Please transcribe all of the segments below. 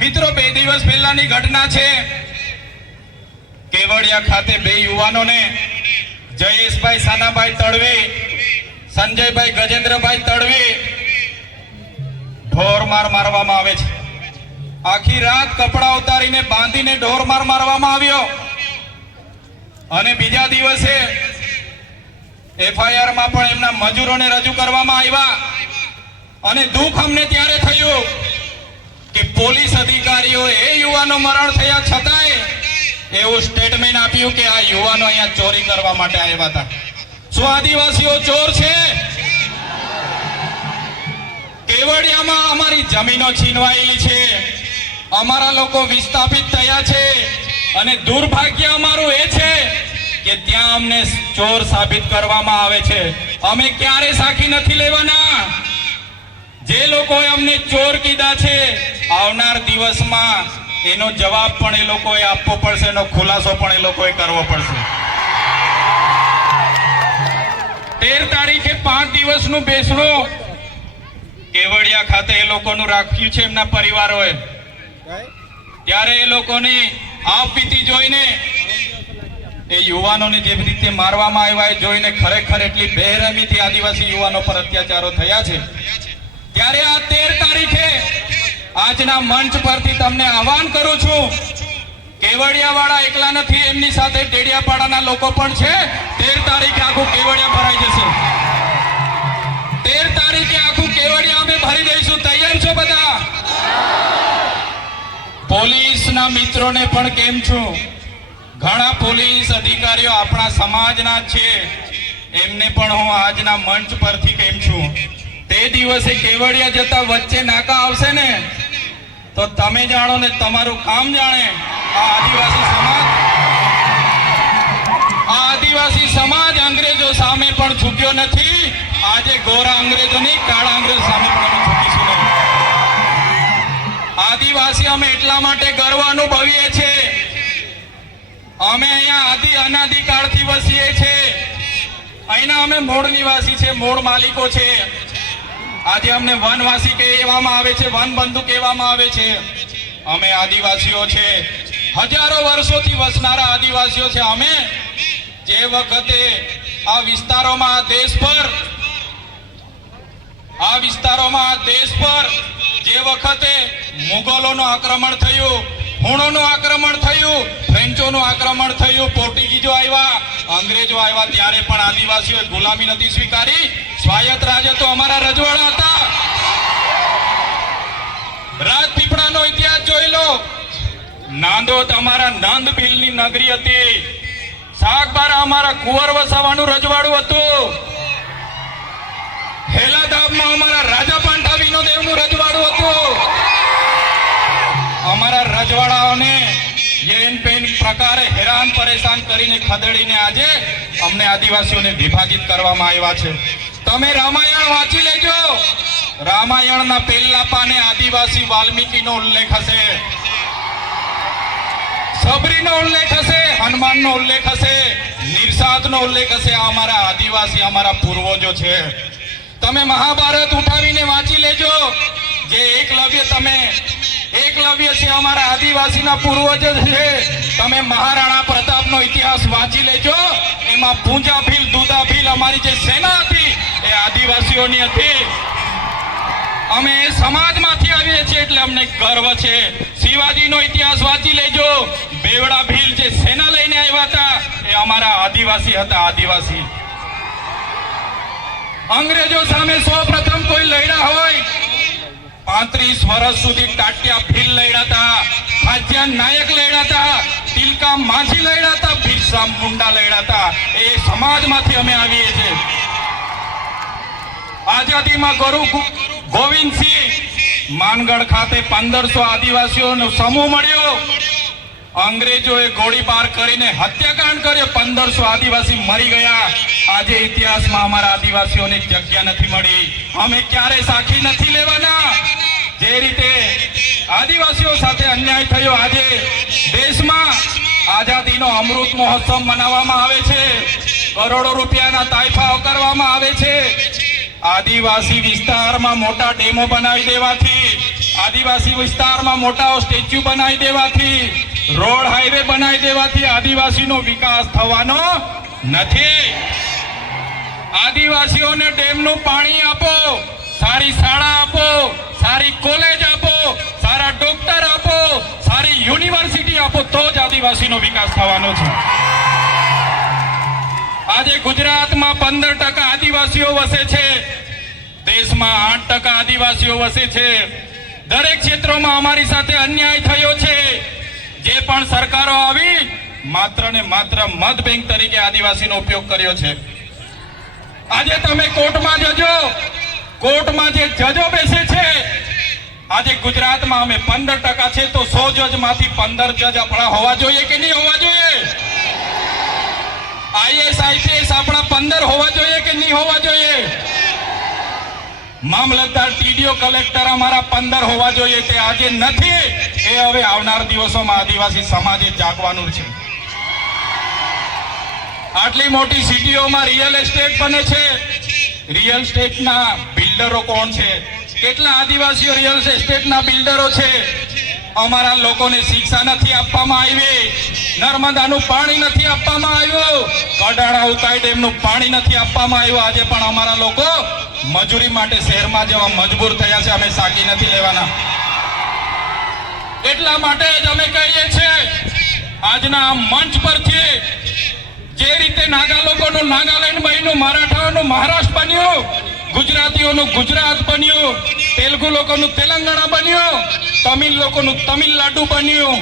મિત્રો, 2 દિવસ પહેલાની ઘટના છે. કેવડિયા ખાતે 2 યુવાનોને જયેશભાઈ સાનાભાઈ તડવી, સંજયભાઈ ગજેન્દ્રભાઈ તડવી ઢોરમાર મારવામાં આવે છે. આખી રાત કપડા ઉતારીને બાંધીને ઢોરમાર મારવામાં આવ્યો અને બીજા દિવસે FIR માં પણ એમના મજૂરોને રજૂ કરવામાં આવ્યા. અને દુઃખ અમને ત્યારે થયું કે પોલીસ અધિકારીઓ એ યુવાનો મરણ થયા છતાંય એવું સ્ટેટમેન્ટ આપ્યું કે આ યુવાનો અહીંયા ચોરી કરવા માટે આવ્યા હતા. શું આદિવાસીઓ ચોર છે? કેવડિયામાં અમારી જમીનો છીનવાયેલી છે, અમારા લોકો વિસ્થાપિત થયા છે અને દુર્ભાગ્ય અમારું એ છે કે ત્યાં અમને ચોર સાબિત કરવામાં આવે છે. અમે ક્યારે સાખી નથી લેવાના. જે લોકોએ અમને ચોર કીધા છે, આવનાર દિવસમાં એનો જવાબ પણ એ લોકોએ આપવો પડશે, એનો ખુલાસો પણ એ લોકોએ કરવો પડશે. 13 તારીખે 5 દિવસનું બેસણું કેવડિયા ખાતે એ લોકોનું રાખ્યું છે એમના પરિવારોએ. ત્યારે એ લોકોની આપવીતી જોઈને, એ યુવાનોને જે રીતે મારવામાં આવ્યા એ જોઈને ખરેખર એટલી બેરહેમીથી આદિવાસી યુવાનો પર અત્યાચારો થયા છે. ત્યારે આ 13 તારીખે આજના મંચ પરથી તમને આહવાન કરું છું, કેવડિયા વાળા એકલા નથી, એમની સાથે ડેડિયાપાડાના લોકો પણ છે. 13 તારીખે આખું કેવડિયા ભરાઈ જશે. 13 તારીખે આખું કેવડિયા અમે ભરી દઈશું. તૈયાર છો બધા? પોલીસના મિત્રોને પણ કેમ છું, ઘણા પોલીસ અધિકારીઓ આપણા સમાજના છે, એમને પણ હું આજના મંચ પરથી કેમ છું. તે દિવસે કેવડિયા જતા વચ્ચે નાકા આવશે ને તો તમે જાણો ને તમારું કામ જાણે. આ આદિવાસી સમાજ અંગ્રેજો સામે પણ ઝૂક્યો નથી. આજે ગોરા અંગ્રેજો નહીં, કાળા અંગ્રેજો સામે પણ અમે ઝૂકીશું નહીં. આદિવાસી અમે એટલા માટે ગર્વ અનુભવીએ છીએ, અમે અહીંયા અનાદિકાળથી વસીએ છીએ. અહીંના અમે મૂળ નિવાસી છે, મૂળ માલિકો છે. આજે અમને વનવાસી કહેવામાં આવે છે, વનબંધુ કહેવામાં આવે છે. અમે આદિવાસીઓ છે, હજારો વર્ષોથી વસનારા આદિવાસીઓ છે. અમે જે વખતે આ વિસ્તારોમાં આ દેશ પર જે વખતે મુગલોનું આક્રમણ થયું, હુણોનું આક્રમણ થયું, ફ્રેન્ચોનું આક્રમણ થયું, પોર્ટુગીઝો આવ્યા, અંગ્રેજો આવ્યા, ત્યારે પણ આદિવાસીઓએ ગુલામી નથી સ્વીકારી. સ્વાયત્ત રાજ્ય તો અમારા રજવાડા હતા. રાજપીપળાનો ઇતિહાસ જોઈ લો. નાંદોદ અમારા નંદ ભીલની નગરી હતી. સાગબારા અમારા કુંવર વસાવાનું રજવાડું હતું. હેલાદાબમાં અમારા રાજા પાંઠાવીનો દેવનું રજવાડું હતું. અમારા રજવાડાઓને જેન પ્રકારે હેરાન પરેશાન કરીને ખદેડીને આજે અમને આદિવાસીઓને વિભાજિત કરવામાં આવ્યા છે. તમે રામાયણ વાંચી લેજો. રામાયણના પહેલા પાને આદિવાસી વાલ્મીકીનો ઉલ્લેખ હશે, સબરીનો ઉલ્લેખ હશે, હનુમાનનો ઉલ્લેખ હશે, નિર્સાદનો ઉલ્લેખ હશે. આ અમારા આદિવાસી, અમારા પૂર્વજો છે. તમે મહાભારત ઉઠાવીને વાંચી લેજો. જે એકલવ્ય છે અમારા આદિવાસીના પૂર્વજો છે. તમે મહારાણા પ્રતાપનો ઇતિહાસ વાંચી લેજો. એમાં પૂંજા ભીલ, દુધા ભીલ અમારી જે સેના હતી એ આદિવાસીઓની હતી. અમે એ સમાજમાંથી આવીએ છીએ એટલે અમને ગર્વ છે. શિવાજીનો ઇતિહાસ વાંચી લેજો. બેવડા ભીલ જે સેના લઈને આવ્યા હતા એ અમારા આદિવાસી હતા. આદિવાસી અંગ્રેજો સામે સૌપ્રથમ કોઈ લડ્યા હોય 35 વર્ષ સુધી ટાટિયા ભીલ લડ્યા હતા, ખાજ્યાન નાયક લડ્યા હતા, તિલકા માઝી લડ્યા હતા, બિરસા મુંડા લડ્યા હતા. એ સમાજમાંથી અમે આવીએ છીએ. આઝાદીમાં ગુરુ ગોવિંદસિંહ માનગઢ ખાતે 1500 આદિવાસીઓનો સમૂહ મળ્યો. અંગ્રેજોએ ગોળીબાર કરીને હત્યાકાંડ કર્યો. 1500 આદિવાસી મરી ગયા. આજે ઇતિહાસમાં અમારા આદિવાસીઓને જગ્યા નથી મળી. અમે ક્યારે સાખી નથી લેવાના. જે રીતે આદિવાસીઓ સાથે અન્યાય થયો, આજે દેશમાં આઝાદીનો અમૃત મહોત્સવ મનાવવામાં આવે છે. કરોડો રૂપિયાના તાઇફાઓ કરવામાં આવે છે. આદિવાસી વિસ્તારમાં મોટા ડેમો બનાવી દેવાથી આદિવાસી વિસ્તારમાં મોટા સ્ટેચ્યુ બનાવી દેવાથી, રોડ હાઈવે બનાવી દેવાથી આદિવાસીનો વિકાસ થવાનો નથી. આદિવાસીઓને ડેમનું પાણી આપો, સારી શાળા આપો, સારી કોલેજ આપો, સારા ડોક્ટર આપો, સારી યુનિવર્સિટી આપો, તો જ આદિવાસીનો વિકાસ થવાનો છે. આજે ગુજરાતમાં 15% આદિવાસીઓ વસે છે, દેશમાં 8% આદિવાસીઓ વસે છે. દરેક ક્ષેત્રોમાં અમારી સાથે અન્યાય થયો છે. જે પણ સરકારો આવી માત્ર ને માત્ર મત બેંક તરીકે આદિવાસીનો ઉપયોગ કર્યો છે. આજે તમે કોર્ટમાં જજો, કોર્ટમાં જે જજો બેસે છે, આજે ગુજરાતમાં અમે 15% છે તો 100 જજમાંથી 15 જજ આપણા હોવા જોઈએ કે નહીં હોવા જોઈએ? આઈએસ આઈપીએસ આપણા 15 હોવા જોઈએ કે નહીં હોવા જોઈએ? મામલતદાર, ટીડીઓ, કલેક્ટર અમારા 15 હોવા જોઈએ. તે આજે નથી. એ હવે આવનાર દિવસોમાં આદિવાસી સમાજે જાગવાનું છે. આટલી મોટી સિટીઓમાં રિયલ એસ્ટેટ બને છે. રિયલ એસ્ટેટના બિલ્ડરો કોણ છે? કેટલા આદિવાસીઓ રિયલ એસ્ટેટના બિલ્ડરો છે? અમારા લોકોને શિક્ષા નથી આપવામાં આવી, નર્મદાનું પાણી નથી આપવામાં આવ્યું, કડાણા ઉકાઈ ડેમનું પાણી નથી આપવામાં આવ્યું. આજે પણ અમારા લોકો મજૂરી માટે શહેરમાં જવા મજબૂર થયા છે. અમે સાકી નથી લેવાના. એટલા માટે જ અમે કહીએ છીએ આજના મંચ પરથી, જે રીતે નાગા લોકોનું નાગાલેન્ડ બન્યું, મરાઠાઓનું મહારાષ્ટ્ર બન્યું, ગુજરાતીઓનું ગુજરાત બન્યું, તેલુગુ લોકોનું તેલંગાણા બન્યું, તમિલ લોકોનું તમિલનાડુ બન્યું,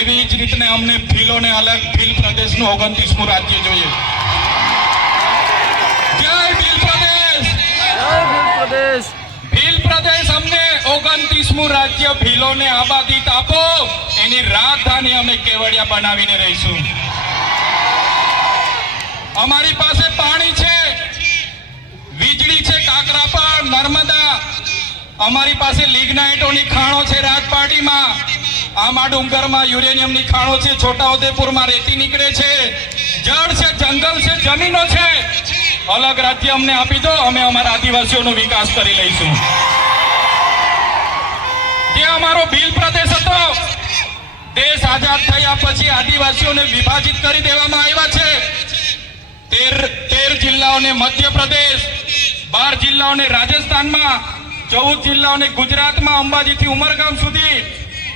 એવી જ રીતે અમને ભીલોને અલગ ભીલ પ્રદેશનું 29મું રાજ્ય જોઈએ. જય ભીલ પ્રદેશ, જય ભીલ પ્રદેશ. ભીલ પ્રદેશ અમને 29મું રાજ્ય ભીલોને આબાદી આપો. એની રાજધાની અમે કેવડિયા બનાવીને રહીશું. અમારી પાસે પાણી છે, વીજળી છે, કાકરાપાર, નર્મદા. અમારી પાસે લિગ્નાઇટોની ખાણો છે રાજપાટીમાં, આમા ડુંગરમાં યુરેનિયમની ખાણો છે, છોટાઉદેપુરમાં રેતી નીકળે છે, જળ છે, જંગલ છે, જમીનો છે. અલગ રાજ્ય અમને આપી દો, અમે અમારા આદિવાસીઓનો વિકાસ કરી લઈશું. જે અમારો ભીલ પ્રદેશ હતો, દેશ આઝાદ થયા પછી આદિવાસીઓને વિભાજિત કરી દેવામાં આવ્યા છે. 13 જિલ્લાઓને મધ્યપ્રદેશ, 12 જિલ્લાઓને રાજસ્થાનમાં, 14 જિલ્લાઓને ગુજરાતમાં અંબાજીથી ઉમરગામ સુધી,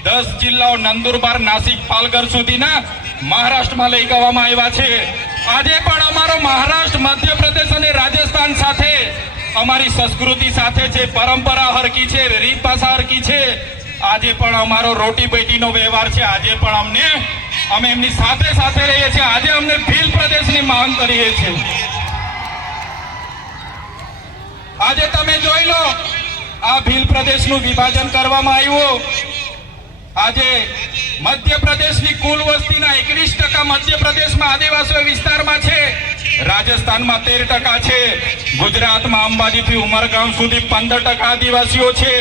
10 જિલ્લાઓ નંદુરબાર, નાસિક, પાલઘર સુધીના મહારાષ્ટ્રમાં લઈ જવામાં આવ્યા છે. આજે પણ અમારો મહારાષ્ટ્ર, મધ્યપ્રદેશ અને રાજસ્થાન સાથે અમારી સંસ્કૃતિ સાથે છે, પરંપરા હરકી છે, રીત ભાષા હરકી છે. આજે પણ અમારો રોટી બેટીનો વ્યવહાર છે. આજે પણ અમે એમની સાથે સાથે રહીએ છીએ. આજે અમને ભીલ પ્રદેશની માંગ કરીએ છીએ. આજે તમે જોઈ લો, આ ભીલ પ્રદેશનું વિભાજન કરવામાં આવ્યું. આજે મધ્યપ્રદેશની કુલ વસ્તીના 21% મધ્યપ્રદેશમાં આદિવાસી વિસ્તારમાં છે, રાજસ્થાનમાં 13% છે, ગુજરાતમાં અંબાજીથી ઉમરગામ સુધી 15% આદિવાસીઓ છે,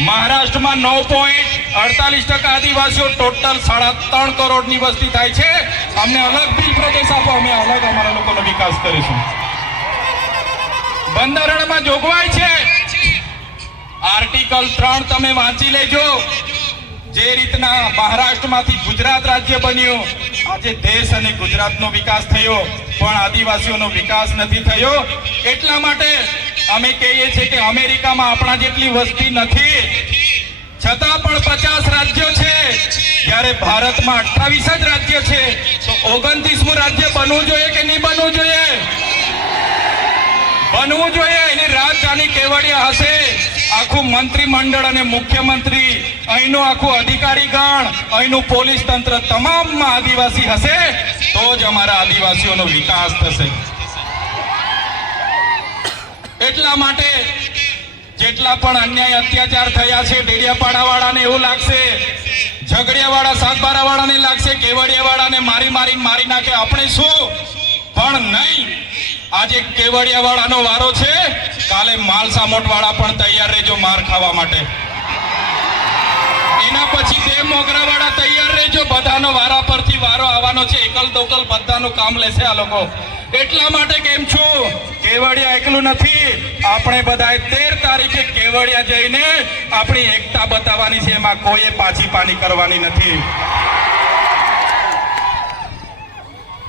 મહારાષ્ટ્રમાં 9.48% આદિવાસીઓ. ટોટલ 3.5 કરોડની વસ્તી થાય છે. અમને અલગ ભીલ પ્રદેશ આપો, અમે અલગ અમારા લોકોનો વિકાસ કરીશું. બંધારણમાં જોગવાઈ છે, આર્ટિકલ 3 તમે વાંચી લેજો. જે રીતના મહારાષ્ટ્રમાંથી ગુજરાત રાજ્ય બન્યું, આજે દેશ અને ગુજરાતનો વિકાસ થયો, પણ આદિવાસીઓનો વિકાસ નથી થયો. એટલા માટે અમે કહીએ છીએ કે અમેરિકામાં આપણા જેટલી વસ્તી નથી, છતાં પણ 50 રાજ્યો છે, જ્યારે ભારતમાં 28 જ રાજ્ય છે. તો 29મું રાજ્ય બનવું જોઈએ કે નહીં બનવું જોઈએ? બનવું જોઈએ. એની રાજધાની કેવડિયા હશે. આખું મંત્રીમંડળ અને મુખ્યમંત્રી, અહીંનું આખું અધિકારી ગણ, અહીંનું પોલીસ તંત્ર તમામમાં આદિવાસી હશે, તો જ અમારા આદિવાસીઓનો વિકાસ થશે. એટલા માટે જેટલા પણ અન્યાય અત્યાચાર થયા છે, ડેડિયાપાડાવાળાને એવું લાગશે, ઝઘડિયાવાળા, સાતબારાવાળાને લાગશે, કેવડિયાવાળાને મારી નાખે. આપણે શું? પણ નહીં. આજે કેવડિયાવાળાનો વારો છે, કાલે માલસામોટવાળા પણ તૈયાર રહેજો માર ખાવા માટે. એના પછી મોગરાવાળા તૈયાર રહેજો, બધાનો વારા પરથી વારો આવવાનો છે. એકલ દોકલ બધાનું કામ લેશે આ લોકો. એટલા માટે કેમ છું, કેવડિયા એકલું નથી. આપણે બધાએ 13 તારીખે કેવડિયા જઈને આપણી એકતા બતાવવાની છે. એમાં કોઈએ પાછી પાની કરવાની નથી.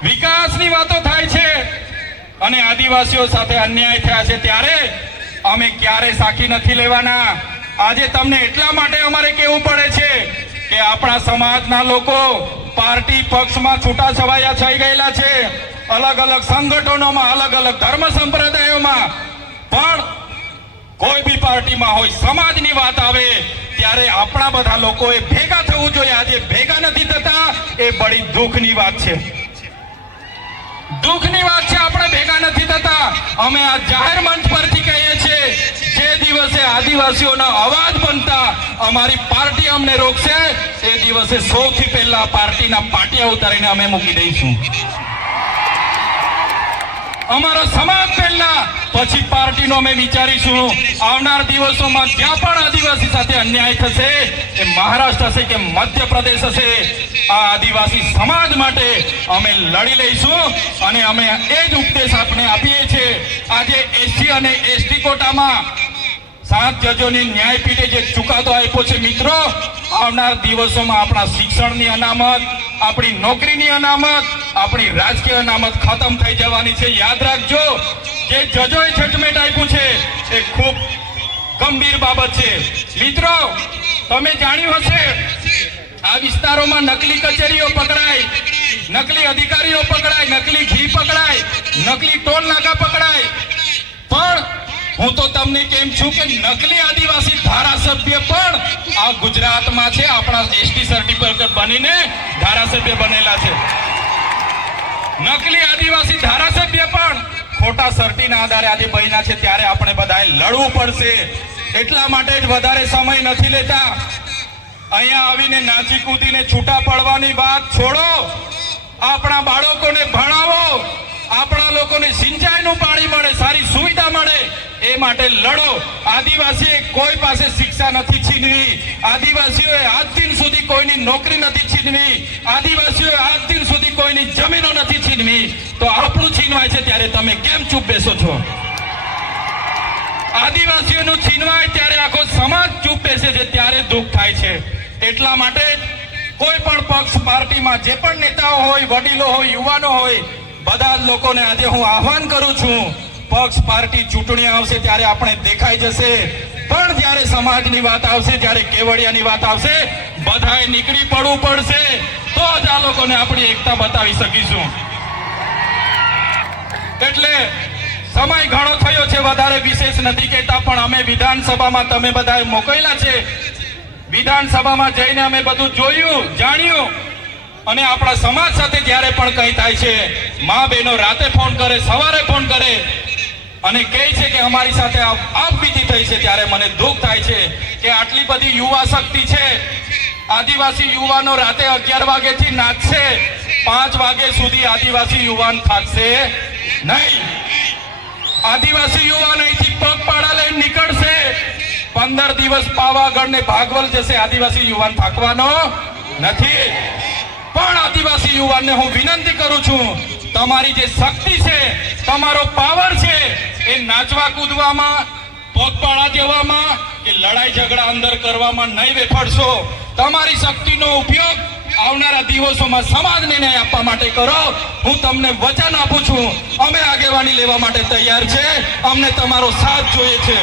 વિકાસની વાતો થાય છે અને આદિવાસીઓ સાથે અન્યાય થયા છે ત્યારે અમે ક્યારે સાખી નથી લેવાના. આજે તમને એટલા માટે અમારે કહેવું પડે છે કે આપણા સમાજના લોકો પાર્ટી પક્ષમાં છૂટા છવાયા થઈ ગયેલા છે. અલગ અલગ સંગઠનોમાં, અલગ અલગ ધર્મ સંપ્રદાયોમાં, પણ કોઈ બી પાર્ટીમાં હોય, સમાજની વાત આવે ત્યારે આપણા બધા લોકોએ ભેગા થવું જોઈએ. આજે ભેગા નથી થતા, એ બડી દુઃખની વાત છે. દુઃખની વાત છે, આપણે ભેગા નથી થતા. અમે આ જાહેર મંચ પરથી કહીએ છીએ, જે દિવસે આદિવાસીઓનો અવાજ બનતા અમારી પાર્ટી અમને રોકશે, એ દિવસે સૌથી પહેલા પાર્ટીના પાટિયા ઉતારીને અમે મૂકી દઈશું. અમારો સમાજ પહેલા, પછી પાર્ટીનો અમે વિચારીશું. આવનાર દિવસોમાં જ્યાં પણ આદિવાસી સાથે અન્યાય થશે, એ મહારાષ્ટ્ર હશે કે મધ્યપ્રદેશ હશે, આ આદિવાસી સમાજ માટે અમે લડી લઈશું. અને અમે એ જ ઉપદેશ આપણે આપીએ છીએ. આજે એસસી અને એસટી કોટામાં 7 જજોની ન્યાયપીઠે જે ચુકાદો આપ્યો છે, મિત્રો, આવનાર દિવસોમાં આપણા શિક્ષણની અનામત, આપણી નોકરીની અનામત, આપણી રાજકીય અનામત ખતમ થઈ જવાની છે. યાદ રાખજો, જે જજોએ જજમેન્ટ આપ્યું છે એ ખૂબ ગંભીર બાબત છે. મિત્રો, તમે જાણ્યું હશે, આ વિસ્તારોમાં નકલી કચેરીઓ પકડાય, નકલી અધિકારીઓ પકડાય, નકલી ઘી પકડાય, નકલી ટોલ નાકા પકડાય. પણ હું તો તમને કેમ છું કે નકલી આદિવાસી ધારાસભ્ય પણ આ ગુજરાતમાં છે. આપણા એસટી સર્ટિફિકેટ બનીને ધારાસભ્ય બનેલા છે. નકલી આદિવાસી ધારાસભ્ય પણ ખોટા સર્ટીના આધારે આજે બન્યા છે. ત્યારે આપણે બધાએ લડવું પડશે. એટલા માટે જ વધારે સમય નથી લેતા. અહીંયા આવીને નાચી કૂદીને છૂટા પડવાની વાત છોડો. આપણા બાળકોને ભણાવો, આપણા લોકોને સિંચાઈનું પાણી મળે, સારી સુવિધા મળે, એ માટે લડો. આદિવાસીએ કોઈ પાસે શિક્ષા નથી છીનવી. આદિવાસીઓએ આજ દિન સુધી કોઈની નોકરી નથી છીનવી. આદિવાસીઓએ આજ દિન સુધી કોઈની જમીનો નથી છીનવી. તો આપણું છીનવાય છે ત્યારે તમે કેમ ચૂપ બેસો છો? આદિવાસીઓનું છીનવાય ત્યારે આખો સમાજ ચૂપ બેસે છે, ત્યારે દુઃખ થાય છે. એટલા માટે કોઈ પણ પક્ષ પાર્ટીમાં જે પણ નેતાઓ હોય, વડીલો હોય, યુવાનો હોય, બધા જ લોકોને આજે હું આહ્વાન કરું છું, પક્ષ પાર્ટી ચૂંટણી આવશે ત્યારે આપણે દેખાઈ જશે. પણ જ્યારે સમાજની વાત આવશે, જ્યારે કેવડિયાની વાત આવશે, બધાએ નીકળી પડવું પડશે. તો જ આ લોકોને આપણી એકતા બતાવી શકીશું. એટલે સમય ઘણો થયો છે, વધારે વિશેષ નથી કહેતા. પણ અમે વિધાનસભામાં, તમે બધાએ મોકલેલા છે, વિધાનસભામાં જઈને અમે બધું જોયું, જાણ્યું. અને આપણા સમાજ સાથે જ્યારે પણ કંઈ થાય છે, મા બહેનો રાતે ફોન કરે, સવારે ફોન કરે અને કહે છે કે અમારી સાથે આપવીતી થઈ છે, ત્યારે મને દુઃખ થાય છે કે આટલી બધી યુવા શક્તિ છે. આદિવાસી યુવાનો રાતે 11 વાગ્યાથી નાચશે, 5 વાગ્યા સુધી આદિવાસી યુવાન થાકશે નહીં. આદિવાસી યુવાન અહીંથી પગપાળા લઈને નીકળશે, 15 દિવસ પાવાગઢ ને ભાગવલ જશે. આદિવાસી યુવાન થાકવાનો નથી. પણ આદિવાસી યુવાનને હું વિનંતી કરું છું, તમારી જે શક્તિ છે, તમારો પાવર છે, એ નાચવા કૂદવામાં, પગપાળા જવામાં કે લડાઈ ઝઘડા અંદર કરવામાં નહીં વેફડશો. તમારી શક્તિનો ઉપયોગ આવનારા દિવસોમાં સમાજને ન્યાય આપવા માટે કરો. હું તમને વચન આપું છું, અમે આગેવાની લેવા માટે તૈયાર છે. અમને તમારો સાથ જોઈએ છે,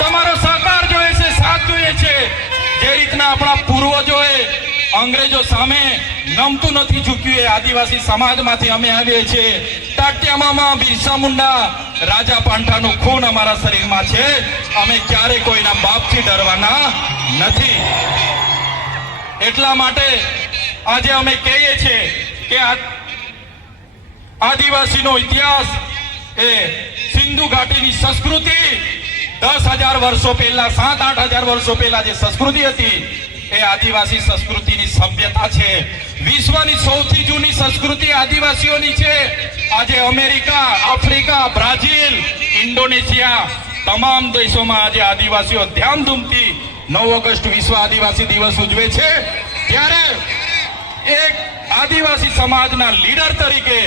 તમારો સહકાર જોઈએ છે, સાથ જોઈએ છે. જે રીતના આપણા પૂર્વજોએ અંગ્રેજો સામે નમતું નથી ઝૂક્યું, એ આદિવાસી સમાજમાંથી અમે આવીએ છીએ. તાટ્યામામાં બિરસા મુંડા, રાજા પાંઠાનું ખૂન અમારા શરીરમાં છે. અમે ક્યારે કોઈના બાપથી ડરવાના નથી. એટલા માટે આજે અમે કહીએ છીએ કે આદિવાસીનો ઇતિહાસ એ સિંધુ ઘાટીની સંસ્કૃતિ 10,000 વર્ષો પહેલા, 7-8 હજાર વર્ષો પહેલા જે સંસ્કૃતિ હતી, એ આદિવાસી સંસ્કૃતિની સભ્યતા છે. વિશ્વની સૌથી જૂની સંસ્કૃતિ આદિવાસીઓની છે. આજે અમેરિકા, આફ્રિકા, બ્રાઝિલ, ઇન્ડોનેશિયા, તમામ દેશોમાં આજે આદિવાસીઓ ધામધૂમથી 9 ઓગસ્ટ વિશ્વ આદિવાસી દિવસ ઉજવે છે, ત્યારે એક આદિવાસી સમાજના લીડર તરીકે,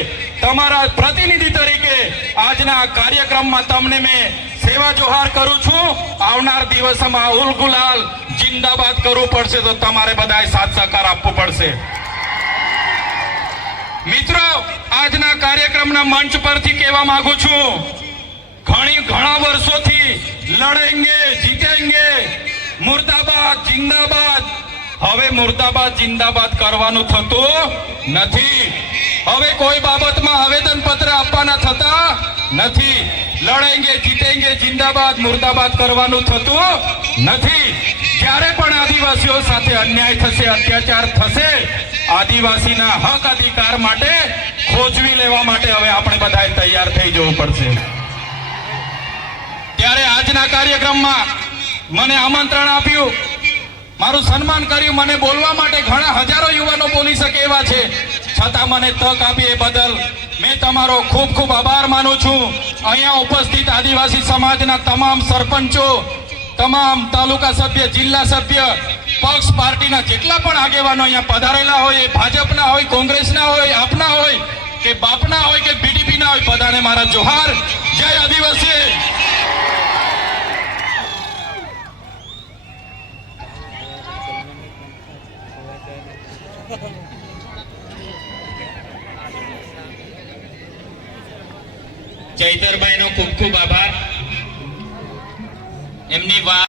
તમારા પ્રતિનિધિ તરીકે આજના આ કાર્યક્રમમાં તમને મેં સેવા જોહાર કરું છું. આવનાર દિવસોમાં ઉલ ગુલાલ જિંદાબાદ કરવું પડશે તો તમારે બધાએ સાથ સહકાર આપવો પડશે. મિત્રો, આજના કાર્યક્રમના મંચ પરથી કહેવા માંગુ છું, ઘણા વર્ષોથી લડેંગે જીતેંગે, મુર્દાબાદ જિંદાબાદ. હવે મુર્દાબાદ જિંદાબાદ કરવાનું થતું નથી. હવે કોઈ બાબતમાં આવેદન પત્ર આપવાના થતા નથી. લડેંગે જીતેંગે જિંદાબાદ મુર્દાબાદ કરવાનું થતું નથી. જ્યારે પણ આદિવાસીઓ સાથે અન્યાય થશે, અત્યાચાર થશે, આદિવાસીના હક અધિકાર માટે ખોજવી લેવા માટે હવે આપણે બધાએ તૈયાર થઈ જવું પડશે. ત્યારે આજના કાર્યક્રમમાં મને આમંત્રણ આપ્યું, મારું સન્માન કર્યું, મને બોલવા માટે ઘણા હજારો યુવાનો બોલી શકે એવા છે, છતાં મને તક આપી એ બદલ મેં તમારો ખૂબ ખૂબ આભાર માનું છું. અહીંયા ઉપસ્થિત આદિવાસી સમાજના તમામ સરપંચો, તમામ તાલુકા સભ્ય, જિલ્લા સભ્ય, પક્ષ પાર્ટીના જેટલા પણ આગેવાનો અહીંયા પધારેલા હોય, એ ભાજપના હોય, કોંગ્રેસના હોય, આપના હોય કે બાપના હોય કે બીડીપીના હોય, બધાને મારા જોહાર. જય આદિવાસી. ચૈતરભાઈનો ખૂબ ખૂબ આભાર. એમની વાત